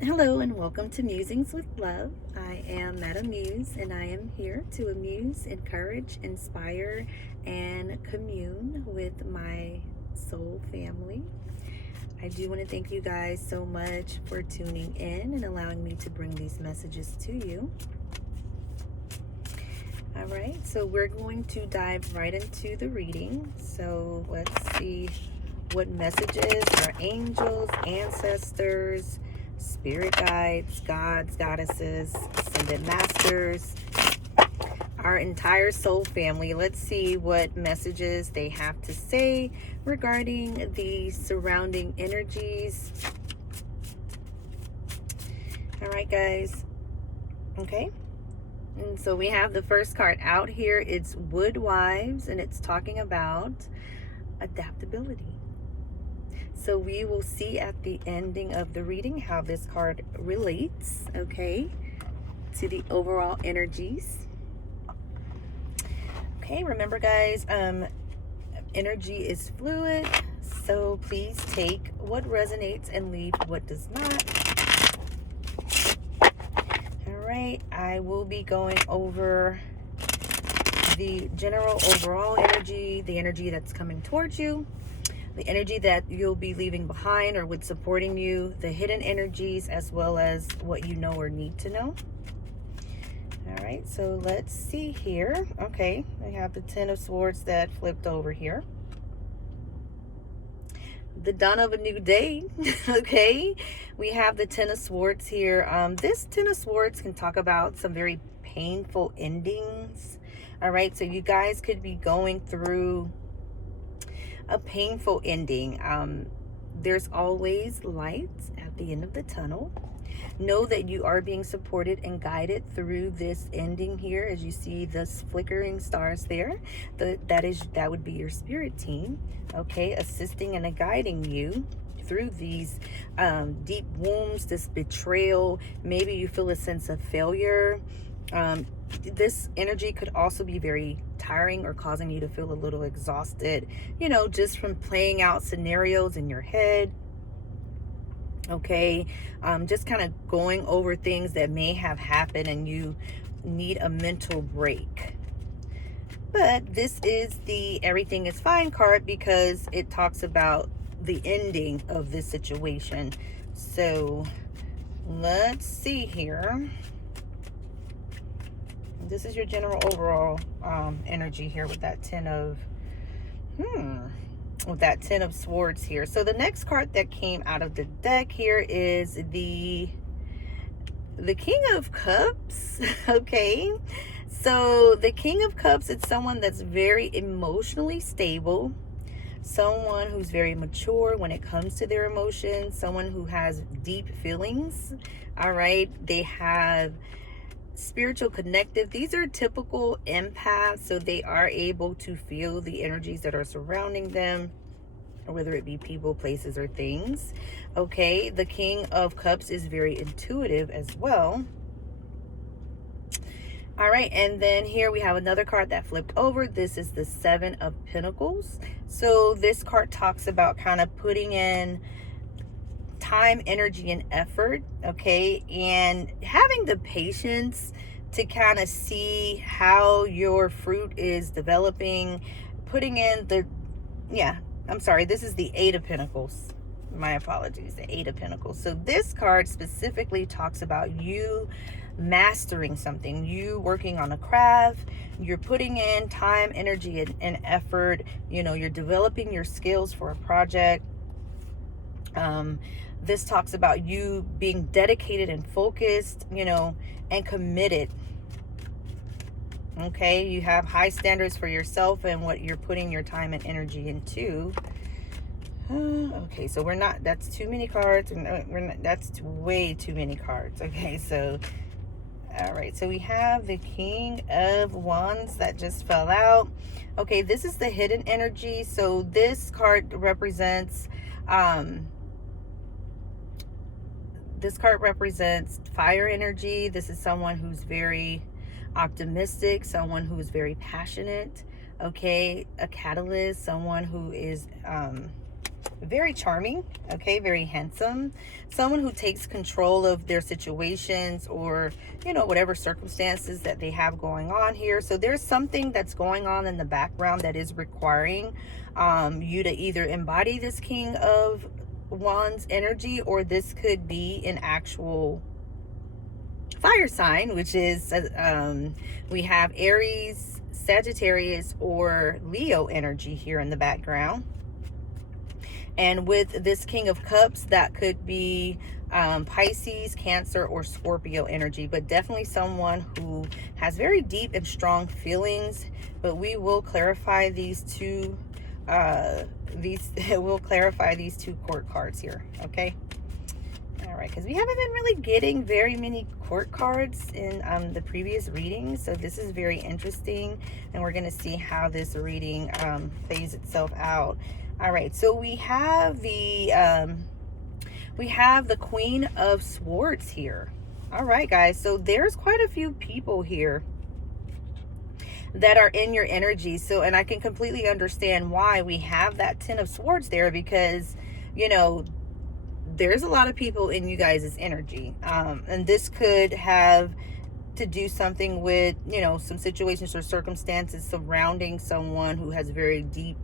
Hello and welcome to Musings with Love. I am Madam Muse and I am here to amuse, encourage, inspire, and commune with my soul family. I do want to thank you guys so much for tuning in and allowing me to bring these messages to you. All right, so we're going to dive right into the reading. So let's see what messages our angels, ancestors, spirit guides, gods, goddesses, ascended masters, our entire soul family. Let's see what messages they have to say regarding the surrounding energies. All right, guys. Okay. And so we have the first card out here. It's Woodwives, and it's talking about adaptability. So we will see at the ending of the reading how this card relates, okay, to the overall energies. Okay, remember guys, energy is fluid, so please take what resonates and leave what does not. All right, I will be going over the general overall energy, the energy that's coming towards you, the energy that you'll be leaving behind or with supporting you, the hidden energies, as well as what you know or need to know. All right, so let's see here. Okay, we have the Ten of Swords that flipped over here. The dawn of a new day. Okay, we have the Ten of Swords here. This Ten of Swords can talk about some very painful endings. All right, so you guys could be going through a painful ending. There's always light at the end of the tunnel. Know that you are being supported and guided through this ending here. As you see this flickering stars there, that would be your spirit team, okay, assisting and guiding you through these deep wounds, this betrayal. Maybe you feel a sense of failure. This energy could also be very tiring or causing you to feel a little exhausted, you know, just from playing out scenarios in your head. Okay, just kind of going over things that may have happened and you need a mental break. But this is the everything is fine card because it talks about the ending of this situation. So let's see here. This is your general overall energy here with that Ten of Swords here. So the next card that came out of the deck here is the King of Cups. Okay, so the King of Cups, it's someone that's very emotionally stable, someone who's very mature when it comes to their emotions, someone who has deep feelings. All right, they have spiritual connective. These are typical empaths, so they are able to feel the energies that are surrounding them, whether it be people, places, or things. Okay, the King of Cups is very intuitive as well. All right, and then here we have another card that flipped over. This is the Seven of Pentacles. So this card talks about kind of putting in time, energy, and effort, okay, and having the patience to kind of see how your fruit is developing, putting in the, I'm sorry, this is the Eight of Pentacles. My apologies, the Eight of Pentacles. So this card specifically talks about you mastering something, you working on a craft, you're putting in time, energy, and effort, you know, you're developing your skills for a project. This talks about you being dedicated and focused, you know, and committed. Okay, you have high standards for yourself and what you're putting your time and energy into. Okay, so we're not, that's too many cards. That's way too many cards. Okay, so, all right, so we have the King of Wands that just fell out. Okay, this is the hidden energy. So this card represents, fire energy. This is someone who's very optimistic, someone who's very passionate, okay, a catalyst, someone who is very charming, okay, very handsome, someone who takes control of their situations, or whatever circumstances that they have going on here. So there's something that's going on in the background that is requiring you to either embody this King of Wands energy, or this could be an actual fire sign, which is we have Aries, Sagittarius, or Leo energy here in the background. And with this King of Cups, that could be Pisces, Cancer, or Scorpio energy, but definitely someone who has very deep and strong feelings. But we will clarify these two we'll clarify these two court cards here, okay? All right, because we haven't been really getting very many court cards in the previous readings, so this is very interesting, and we're going to see how this reading plays itself out. All right, so we have the Queen of Swords here. All right, guys, so there's quite a few people here that are in your energy. So, and I can completely understand why we have that Ten of Swords there, because there's a lot of people in you guys' energy, and this could have to do something with some situations or circumstances surrounding someone who has very deep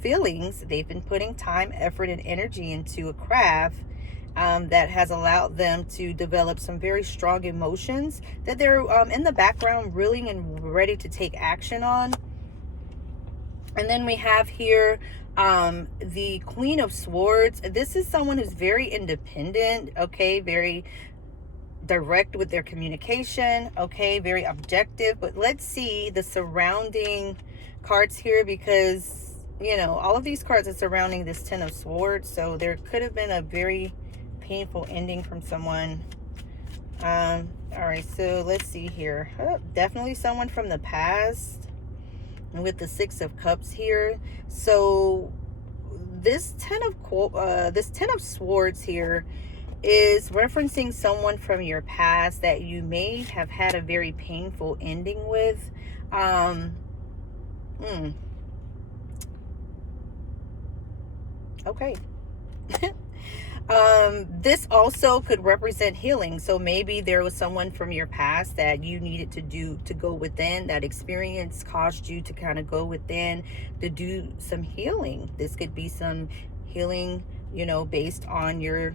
feelings. They've been putting time, effort, and energy into a craft that has allowed them to develop some very strong emotions that they're in the background reeling and ready to take action on. And then we have here the Queen of Swords. This is someone who's very independent, okay, very direct with their communication, okay, very objective. But let's see the surrounding cards here, because all of these cards are surrounding this Ten of Swords. So there could have been a very painful ending from someone. All right, so let's see here. Definitely someone from the past with the Six of Cups here. So this Ten of Swords here is referencing someone from your past that you may have had a very painful ending with. Okay. This also could represent healing. So maybe there was someone from your past that you needed to go within. That experience caused you to kind of go within to do some healing. This could be some healing, based on your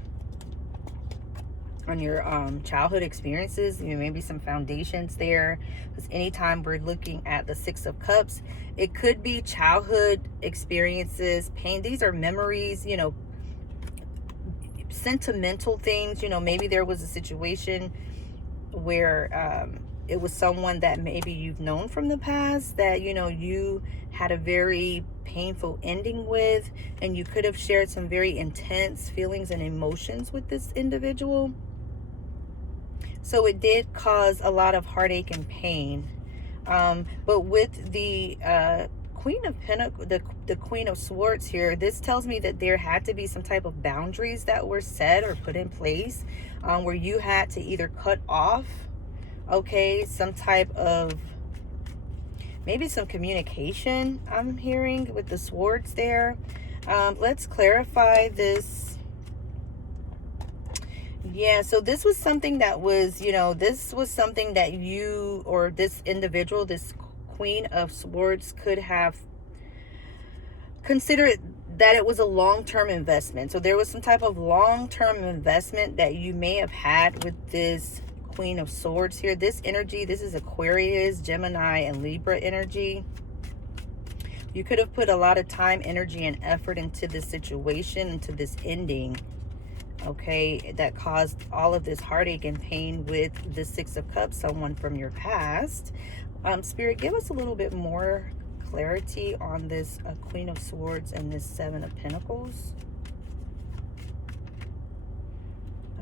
childhood experiences. Maybe some foundations there, because anytime we're looking at the Six of Cups, it could be childhood experiences, pain. These are memories, sentimental things. Maybe there was a situation where it was someone that maybe you've known from the past that you had a very painful ending with, and you could have shared some very intense feelings and emotions with this individual. So it did cause a lot of heartache and pain. But with the Queen of Pentacles, the Queen of Swords here, this tells me that there had to be some type of boundaries that were set or put in place, where you had to either cut off, okay, some type of, maybe some communication I'm hearing with the swords there. Let's clarify this. Yeah, so this was something that was, this was something that you, or this individual, this Queen of Swords, could have considered that it was a long-term investment. So there was some type of long-term investment that you may have had with this Queen of Swords here. This energy, this is Aquarius, Gemini, and Libra energy. You could have put a lot of time, energy, and effort into this situation, into this ending, okay, that caused all of this heartache and pain with the Six of Cups, someone from your past. Spirit, give us a little bit more clarity on this Queen of Swords and this Seven of Pentacles.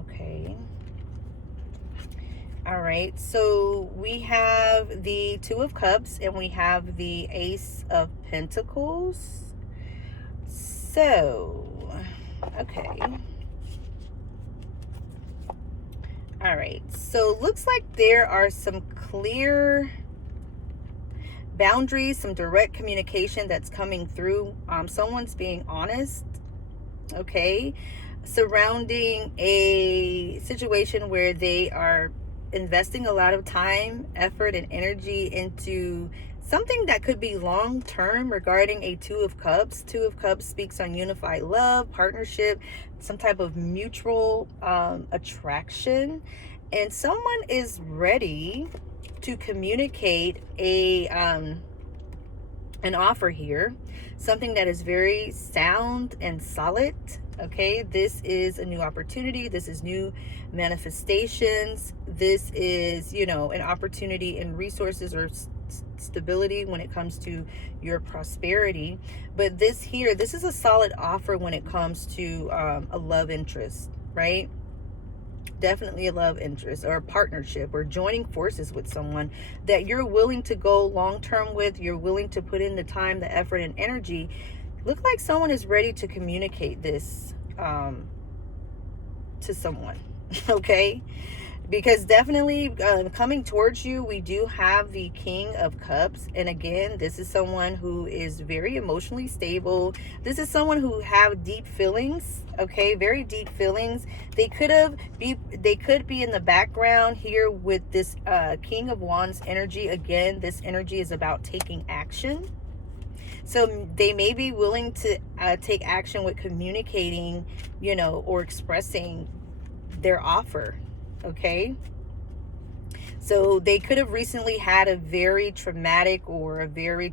Okay. All right, so we have the Two of Cups and we have the Ace of Pentacles. So, okay. All right, so looks like there are some clear boundaries, some direct communication that's coming through. Someone's being honest, okay, surrounding a situation where they are investing a lot of time, effort, and energy into something that could be long term regarding a Two of Cups. Two of Cups speaks on unified love, partnership, some type of mutual attraction, and someone is ready to communicate an offer here, something that is very sound and solid. Okay, this is a new opportunity, this is new manifestations, this is, you know, an opportunity in resources or stability when it comes to your prosperity. But this here, this is a solid offer when it comes to a love interest, right? Definitely a love interest or a partnership or joining forces with someone that you're willing to go long term with. You're willing to put in the time, the effort, and energy. Look like someone is ready to communicate this to someone. Okay, because definitely coming towards you, we do have the King of Cups, and again, this is someone who is very emotionally stable. This is someone who have deep feelings, okay, very deep feelings. They could be in the background here with this King of Wands energy. Again, this energy is about taking action, so they may be willing to take action with communicating, you know, or expressing their offer. Okay, so they could have recently had a very traumatic or a very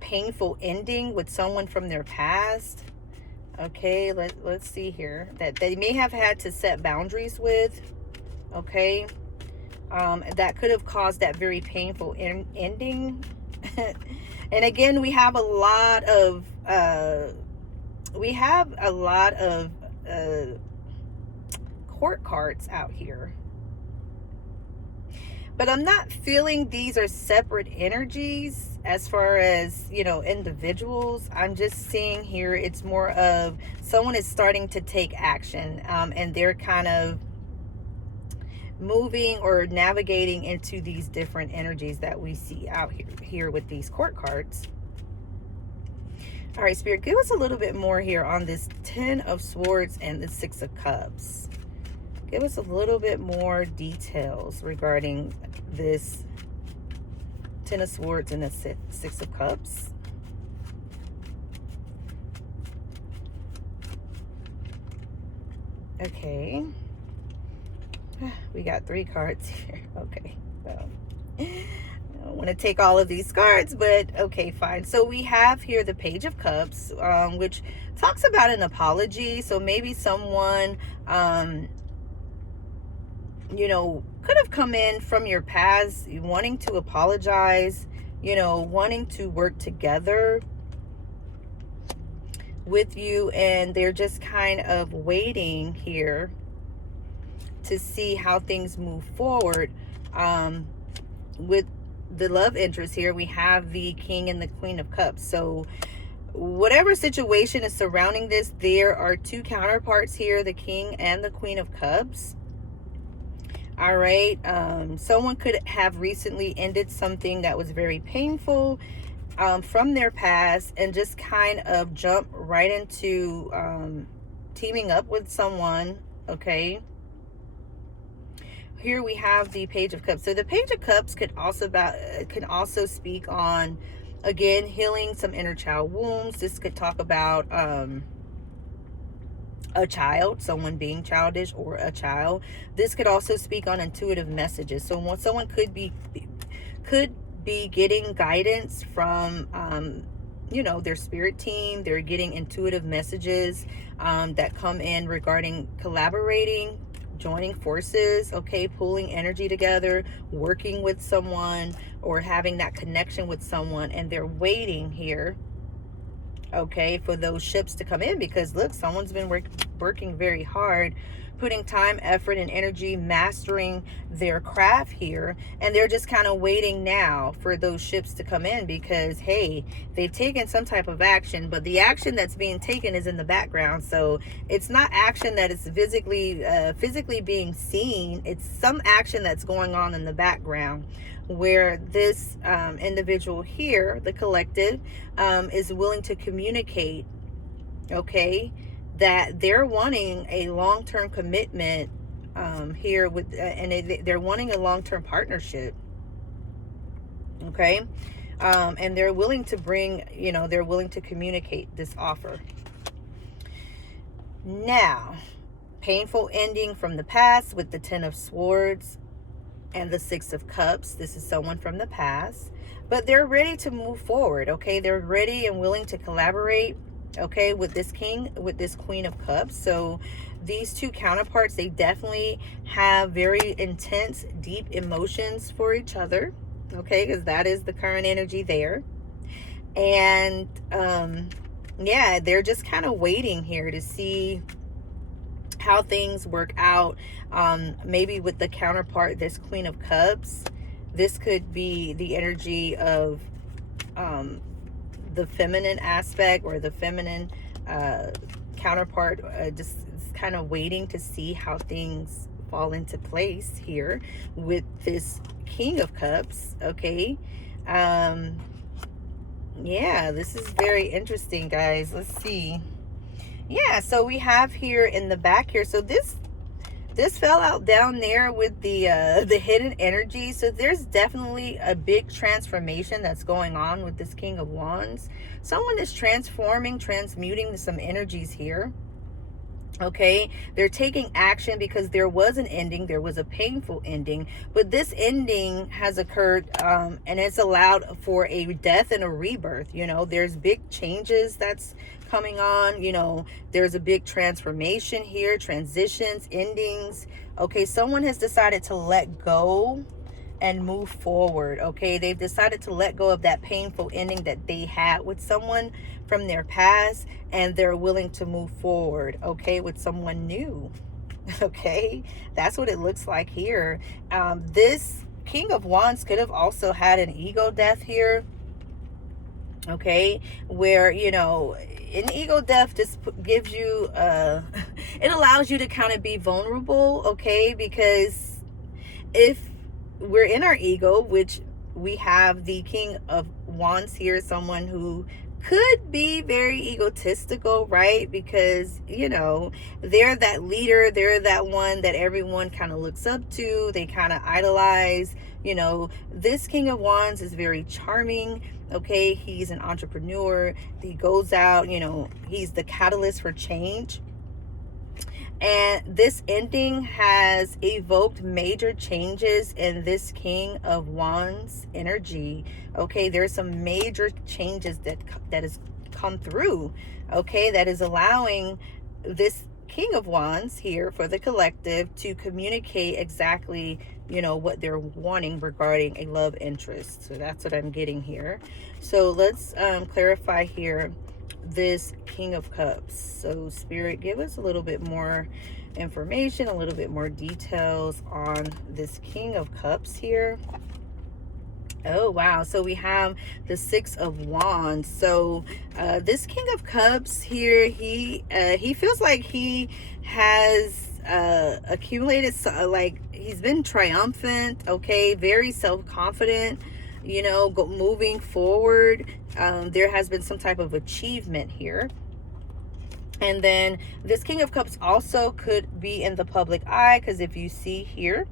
painful ending with someone from their past. Okay, let's see here, that they may have had to set boundaries with. Okay, that could have caused that very painful ending. And again, we have a lot of court cards out here, but I'm not feeling these are separate energies as far as, you know, individuals. I'm just seeing here it's more of someone is starting to take action, and they're kind of moving or navigating into these different energies that we see out here with these court cards. All right, Spirit, give us a little bit more here on this Ten of Swords and the Six of Cups. Give us a little bit more details regarding this Ten of Swords and the Six of Cups. Okay. We got 3 cards here. Okay. Well, I don't want to take all of these cards, but okay, fine. So we have here the Page of Cups, which talks about an apology. So maybe someone you know, could have come in from your past wanting to apologize, you know, wanting to work together with you, and they're just kind of waiting here to see how things move forward. With the love interest here, we have the King and the Queen of Cups. So whatever situation is surrounding this, there are 2 counterparts here, the King and the Queen of Cups. All right, someone could have recently ended something that was very painful from their past and just kind of jump right into teaming up with someone. Okay, here we have the Page of Cups. So the Page of Cups can also speak on, again, healing some inner child wounds. This could talk about a child, someone being childish or a child. This could also speak on intuitive messages. So when someone could be getting guidance from you know, their spirit team. They're getting intuitive messages that come in regarding collaborating, joining forces, okay, pulling energy together, working with someone, or having that connection with someone, and they're waiting here, okay, for those ships to come in, because look, someone's been working very hard, putting time, effort, and energy, mastering their craft here, and they're just kind of waiting now for those ships to come in, because hey, they've taken some type of action, but the action that's being taken is in the background. So it's not action that is physically being seen. It's some action that's going on in the background, where this individual here, the collective, is willing to communicate okay, that they're wanting a long-term commitment here with, and they're wanting a long-term partnership, okay, and they're willing to bring, you know, they're willing to communicate this offer. Now, painful ending from the past with the Ten of Swords and the Six of Cups. This is someone from the past, but they're ready to move forward, okay? They're ready and willing to collaborate, okay, with this king, with this Queen of Cups. So these two counterparts, they definitely have very intense, deep emotions for each other, okay, because that is the current energy there. And yeah, they're just kind of waiting here to see how things work out. Maybe with the counterpart, this Queen of Cups, this could be the energy of the feminine aspect, or the feminine counterpart, just kind of waiting to see how things fall into place here with this King of Cups, okay? Yeah, this is very interesting, guys. Let's see. Yeah, so we have here in the back here, so this fell out down there with the hidden energy. So there's definitely a big transformation that's going on with this King of Wands. Someone is transforming, transmuting some energies here, okay? They're taking action because there was an ending, there was a painful ending, but this ending has occurred, and it's allowed for a death and a rebirth. You know, there's big changes that's coming on, you know, there's a big transformation here, transitions, endings, okay? Someone has decided to let go and move forward, okay? They've decided to let go of that painful ending that they had with someone from their past, and they're willing to move forward, okay, with someone new, okay? That's what it looks like here. This King of Wands could have also had an ego death here, okay, where, you know, an ego death just gives you it allows you to kind of be vulnerable, okay? Because if we're in our ego, which we have the King of Wands here, someone who could be very egotistical, right? Because, you know, they're that leader, they're that one that everyone kind of looks up to, they kind of idolize. You know, this King of Wands is very charming, okay? He's an entrepreneur, he goes out, you know, he's the catalyst for change. And this ending has evoked major changes in this King of Wands energy, okay? There's some major changes that has come through, okay? That is allowing this King of Wands here for the collective to communicate exactly, you know, what they're wanting regarding a love interest. So that's what I'm getting here. So let's clarify here this King of Cups. So Spirit, give us a little bit more information, a little bit more details on this King of Cups here. Oh wow, so we have the Six of Wands. So this King of Cups here, he feels like he has accumulated, like he's been triumphant, okay, very self-confident, you know, moving forward. There has been some type of achievement here. And then this King of Cups also could be in the public eye, because if you see here,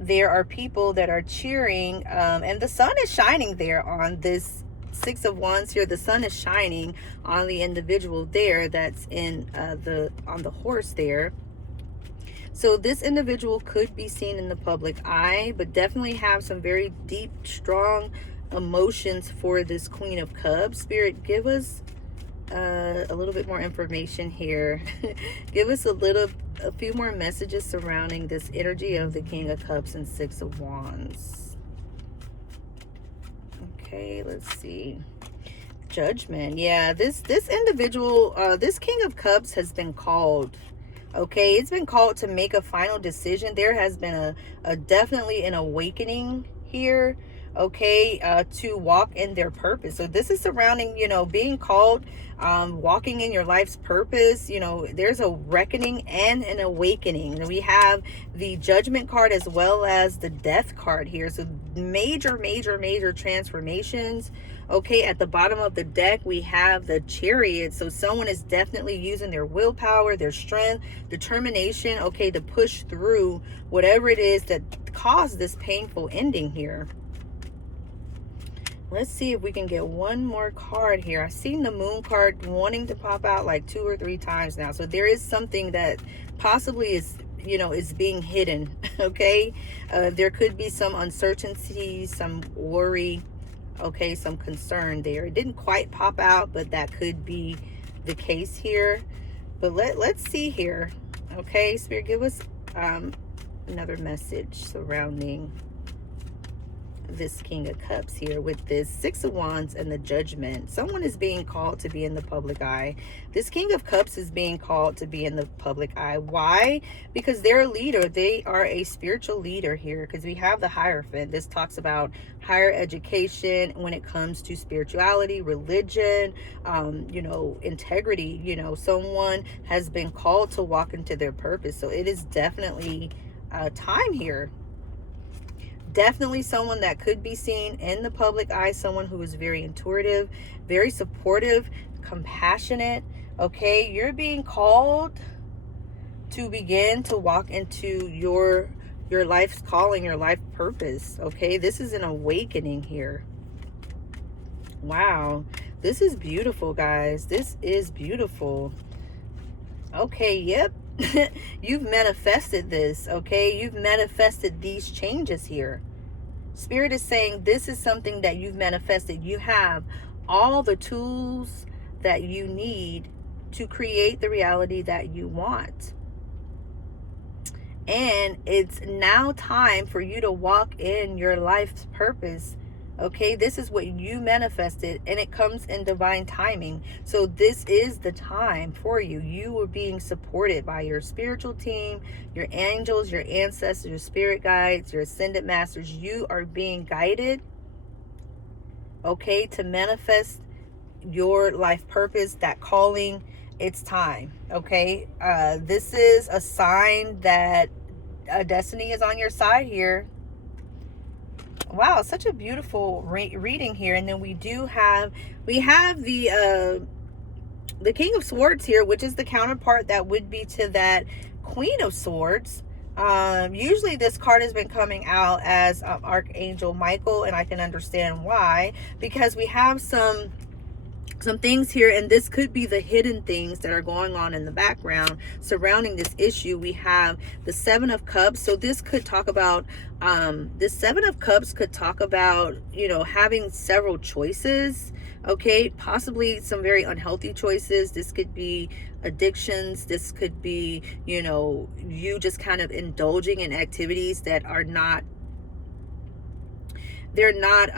there are people that are cheering, and the sun is shining there on this Six of Wands here. The sun is shining on the individual there that's in on the horse there. So this individual could be seen in the public eye, but definitely have some very deep, strong emotions for this Queen of Cups. Spirit, give us a little bit more information here. Give us a few more messages surrounding this energy of the King of Cups and Six of Wands. Okay, let's see. Judgment. Yeah, this individual, this King of Cups has been called. Okay, it's been called to make a final decision. There has been a definitely an awakening here okay, to walk in their purpose. So this is surrounding, being called, walking in your life's purpose. There's a reckoning and an awakening. We have the Judgment card as well as the Death card here. So major, major, major transformations. Okay, at the bottom of the deck, we have the Chariot. So someone is definitely using their willpower, their strength, determination, okay, to push through whatever it is that caused this painful ending here. Let's see if we can get one more card here. I've seen the Moon card wanting to pop out like 2 or 3 times now. So there is something that possibly is, is being hidden, okay? There could be some uncertainty, some worry, okay, some concern there. It didn't quite pop out, but that could be the case here. But let's see here, okay? Spirit, give us another message surrounding this King of Cups here with this Six of Wands and the Judgment. Someone is being called to be in the public eye. This King of Cups is being called to be in the public eye. Why? Because they're a leader. They are a spiritual leader here, because we have the Hierophant. This talks about higher education when it comes to spirituality, religion, integrity. Someone has been called to walk into their purpose. So it is definitely time here. Definitely someone that could be seen in the public eye, someone who is very intuitive, very supportive, compassionate. Okay, you're being called to begin to walk into your life's calling, your life purpose. Okay, this is an awakening here. Wow, this is beautiful, guys. This is beautiful. Okay, yep. You've manifested this, okay? You've manifested these changes here. Spirit is saying this is something that you've manifested. You have all the tools that you need to create the reality that you want. And it's now time for you to walk in your life's purpose. Okay, this is what you manifested, and it comes in divine timing. So this is the time for you. You are being supported by your spiritual team, your angels, your ancestors, your spirit guides, your ascended masters. You are being guided, okay, to manifest your life purpose, that calling. It's time, okay? This is a sign that destiny is on your side here. Wow, such a beautiful reading here. And then we have the King of Swords here, which is the counterpart that would be to that Queen of Swords. Usually this card has been coming out as Archangel Michael, and I can understand why, because we have some things here, and this could be the hidden things that are going on in the background surrounding this issue. We have the Seven of Cups. So this could talk about this Seven of Cups could talk about, having several choices, okay, possibly some very unhealthy choices. This could be addictions. This could be, you just kind of indulging in activities that are not, they're not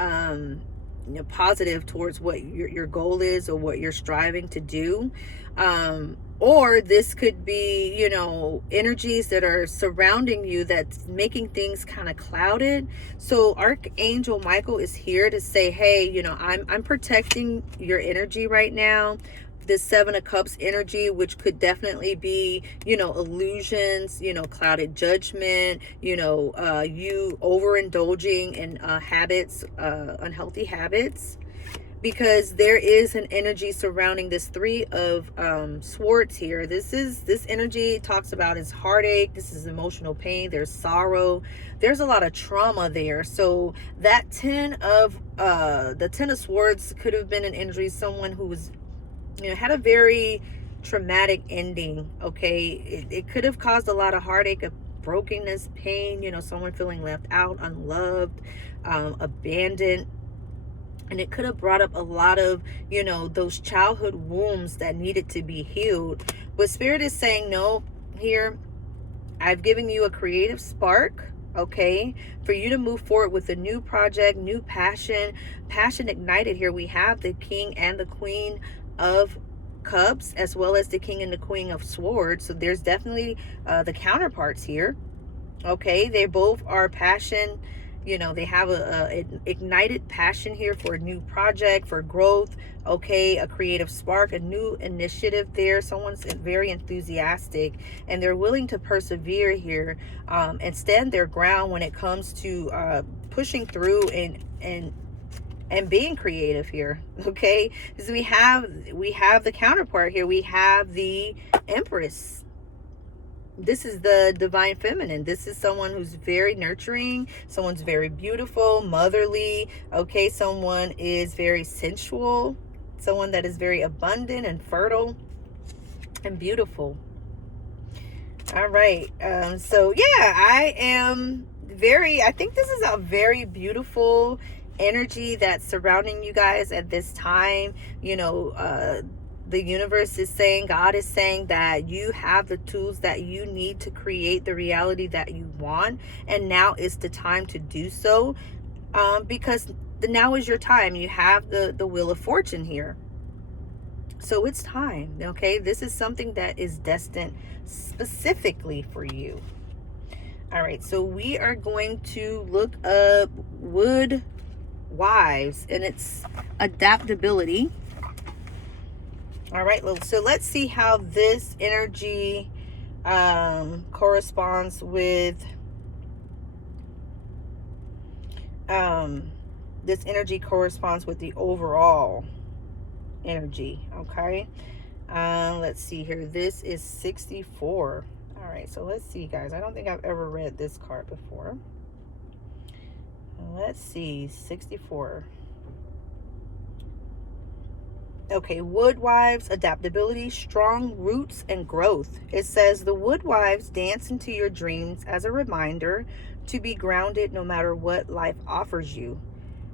positive towards what your goal is or what you're striving to do. Or this could be, energies that are surrounding you that's making things kind of clouded. So Archangel Michael is here to say, hey, I'm protecting your energy right now. This Seven of Cups energy, which could definitely be, illusions, clouded judgment, you overindulging in habits, unhealthy habits, because there is an energy surrounding this Three of Swords here. This energy talks about is heartache. This is emotional pain. There's sorrow. There's a lot of trauma there. So that the Ten of Swords could have been an energy, someone who was, had a very traumatic ending, okay? It could have caused a lot of heartache, of brokenness, pain, someone feeling left out, unloved, abandoned. And it could have brought up a lot of, those childhood wounds that needed to be healed. But Spirit is saying, no, here, I've given you a creative spark, okay, for you to move forward with a new project, new passion ignited here. We have the King and the Queen of Cups, as well as the King and the Queen of Swords. So there's definitely the counterparts here, okay? They both are passion You know, they have an ignited passion here for a new project, for growth, okay, a creative spark, a new initiative there. Someone's very enthusiastic, and they're willing to persevere here, and stand their ground when it comes to pushing through and being creative here. Okay, because we have the counterpart here. We have the Empress. This is the divine feminine. This is someone who's very nurturing. Someone's very beautiful, motherly. Okay, someone is very sensual. Someone that is very abundant and fertile and beautiful. All right. So yeah, I think this is a very beautiful energy that's surrounding you guys at this time. You know, the universe is saying, God is saying that you have the tools that you need to create the reality that you want, and now is the time to do so, because now is your time. You have the wheel of fortune here, so it's time. Okay, this is something that is destined specifically for you. All right, so we are going to look up Wood Wives and its adaptability. All right, so let's see how this energy corresponds with the overall energy. Okay, let's see here. This is 64. All right, so let's see, guys. I don't think I've ever read this card before. Let's see, 64. Okay, Woodwives, adaptability, strong roots, and growth. It says the Woodwives dance into your dreams as a reminder to be grounded no matter what life offers you.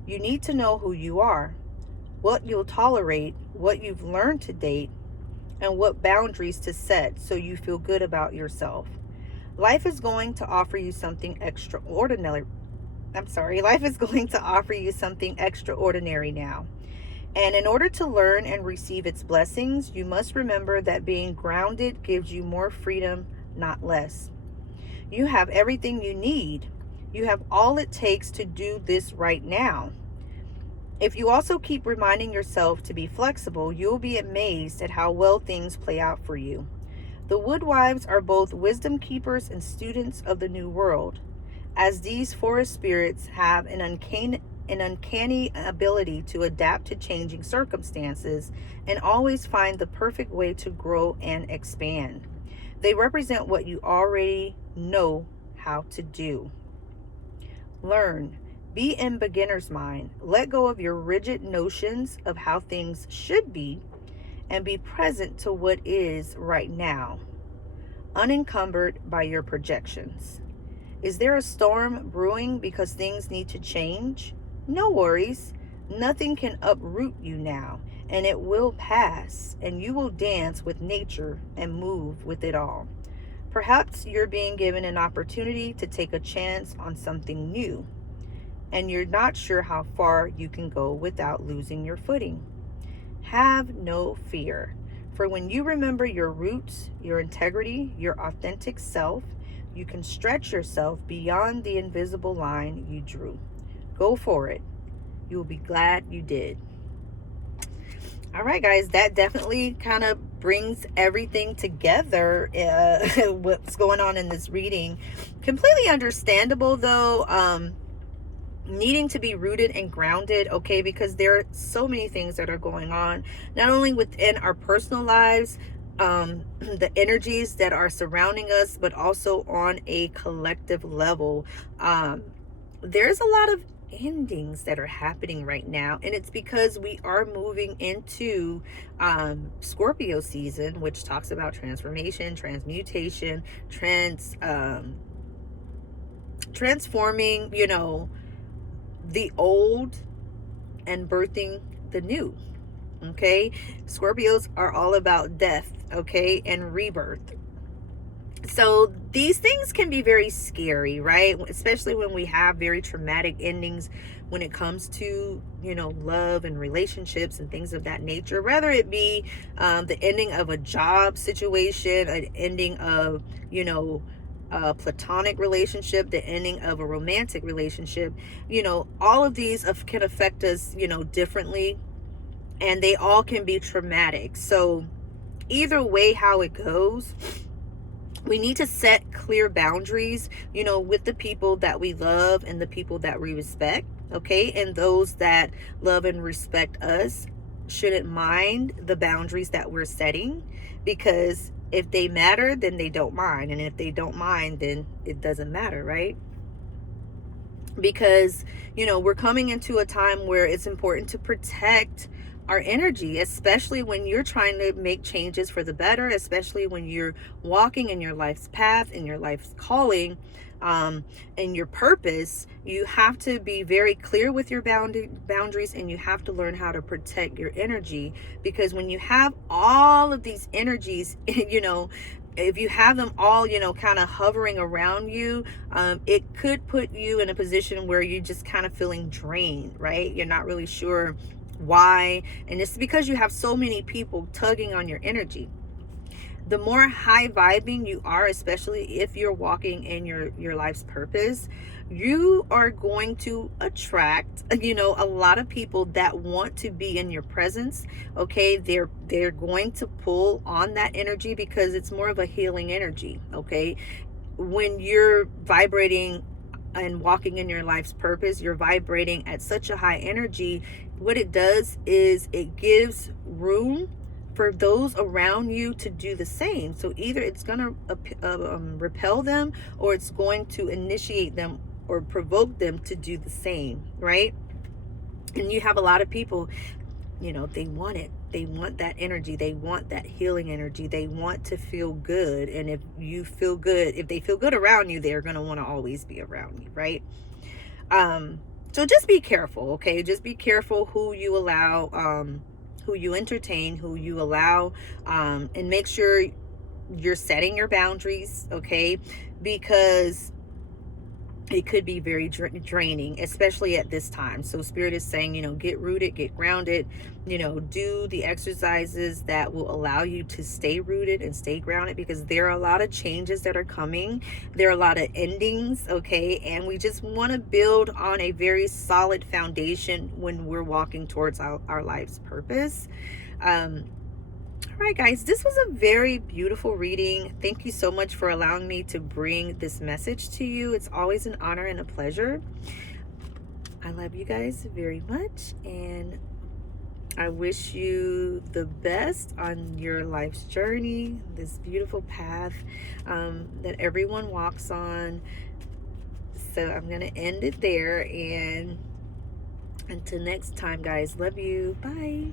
You need to know who you are, what you'll tolerate, what you've learned to date, and what boundaries to set so you feel good about yourself. Life is going to offer you something extraordinary. Life is going to offer you something extraordinary now. And in order to learn and receive its blessings, you must remember that being grounded gives you more freedom, not less. You have everything you need. You have all it takes to do this right now. If you also keep reminding yourself to be flexible, you'll be amazed at how well things play out for you. The Woodwives are both wisdom keepers and students of the new world, as these forest spirits have an uncanny ability to adapt to changing circumstances and always find the perfect way to grow and expand. They represent what you already know how to do. Learn. Be in beginner's mind. Let go of your rigid notions of how things should be and be present to what is right now, unencumbered by your projections. Is there a storm brewing because things need to change? No worries. Nothing can uproot you now, and it will pass, and you will dance with nature and move with it all. Perhaps you're being given an opportunity to take a chance on something new, and you're not sure how far you can go without losing your footing. Have no fear, for when you remember your roots, your integrity, your authentic self, you can stretch yourself beyond the invisible line you drew. Go for it. You will be glad you did. All right, guys, that definitely kind of brings everything together, what's going on in this reading. Completely understandable, though, needing to be rooted and grounded, okay, because there are so many things that are going on, not only within our personal lives, the energies that are surrounding us, but also on a collective level. There's a lot of endings that are happening right now, and it's because we are moving into Scorpio season, which talks about transformation, transmutation, transforming, the old and birthing the new. Okay, Scorpios are all about death, okay, and rebirth. So these things can be very scary, right? Especially when we have very traumatic endings when it comes to, love and relationships and things of that nature. Whether it be the ending of a job situation, an ending of, a platonic relationship, the ending of a romantic relationship. You know, all of these can affect us, you know, differently, and they all can be traumatic. So either way how it goes, we need to set clear boundaries, you know, with the people that we love and the people that we respect, okay? And those that love and respect us shouldn't mind the boundaries that we're setting, because if they matter, then they don't mind. And if they don't mind, then it doesn't matter, right? Because, you know, we're coming into a time where it's important to protect our energy, especially when you're trying to make changes for the better, especially when you're walking in your life's path, in your life's calling, and your purpose. You have to be very clear with your boundaries, and you have to learn how to protect your energy, because when you have all of these energies, you know, if you have them all, you know, kind of hovering around you, it could put you in a position where you're just kind of feeling drained, right? You're not really sure why. And it's because you have so many people tugging on your energy. The more high vibing you are, especially if you're walking in your life's purpose, you are going to attract, you know, a lot of people that want to be in your presence. Okay, they're going to pull on that energy because it's more of a healing energy. Okay, when you're vibrating and walking in your life's purpose, you're vibrating at such a high energy. What it does is it gives room for those around you to do the same. So either it's going to repel them, or it's going to initiate them or provoke them to do the same, right? And you have a lot of people, you know, they want it. They want that energy. They want that healing energy. They want to feel good. And if you feel good, if they feel good around you, they're going to want to always be around you, right? So just be careful, okay? Just be careful who you allow, who you entertain, who you allow, and make sure you're setting your boundaries, okay? Because it could be very draining, especially at this time. So Spirit is saying, you know, get rooted, get grounded, you know, do the exercises that will allow you to stay rooted and stay grounded, because there are a lot of changes that are coming. There are a lot of endings, okay? And we just want to build on a very solid foundation when we're walking towards our life's purpose. All right, guys, this was a very beautiful reading. Thank you so much for allowing me to bring this message to you. It's always an honor and a pleasure. I love you guys very much, and I wish you the best on your life's journey, this beautiful path that everyone walks on. So I'm going to end it there, and until next time, guys, love you. Bye.